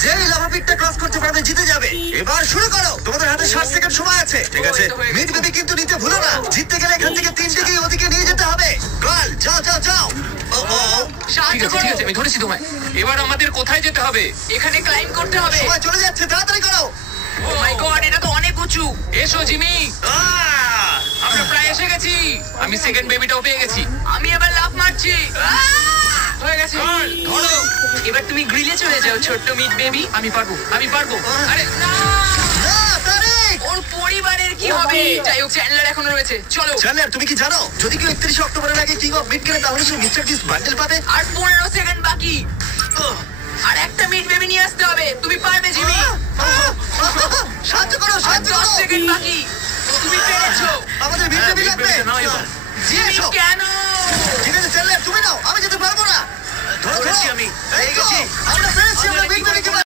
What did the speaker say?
যেই lava পিটটা cross করতে পারবে জিতে যাবে। এবার শুরু করো, তোমাদের হাতে 60 সেকেন্ড সময় আছে। ঠিক আছে, মিড বেবি কিন্তু নিতে ভুলো না। জিততে গেলে এখান থেকে তিনটেকেই ওদিকে নিয়ে যেতে হবে। গার্ল, যাও যাও যাও। ও ও ঠিক আছে, ঠিক আছে, আমি ধরেছি তোমায়। এবার আমাদের কোথায় যেতে হবে? এখানে ক্লাইম্ব করতে হবে। সময় চলে যাচ্ছে, তাড়াতাড়ি করো। ও মাই গড, এটা তো অনেক উঁচু। এসো জিমি, আহ! আমরা প্রায় এসে গেছি। আমি সেকেন্ড বেবিটাও পেয়ে গেছি। আমি এবার লাফ মারছি। হয়ে গেছে। ধরো, এবার তুমি গ্রিলে চলে যাও ছোট্ট মিট বেবি। আমি পারবো, আমি পারবো। আরে না, না, তারিক! ওর পরিবারের কি হবে? যাই হোক, চ্যান্ডলার এখনো রয়েছে। চলো। চ্যানেলার, তুমি কি জানো যদি কেউ 31 অক্টোবরের আগে কিং অফ মিড কেনে তাহলে সে মিস্টার বিস্ট বান্ডেল পাবে? আর 15 সেকেন্ড বাকি। আর একটা মিট বেবি নিয়ে আসতে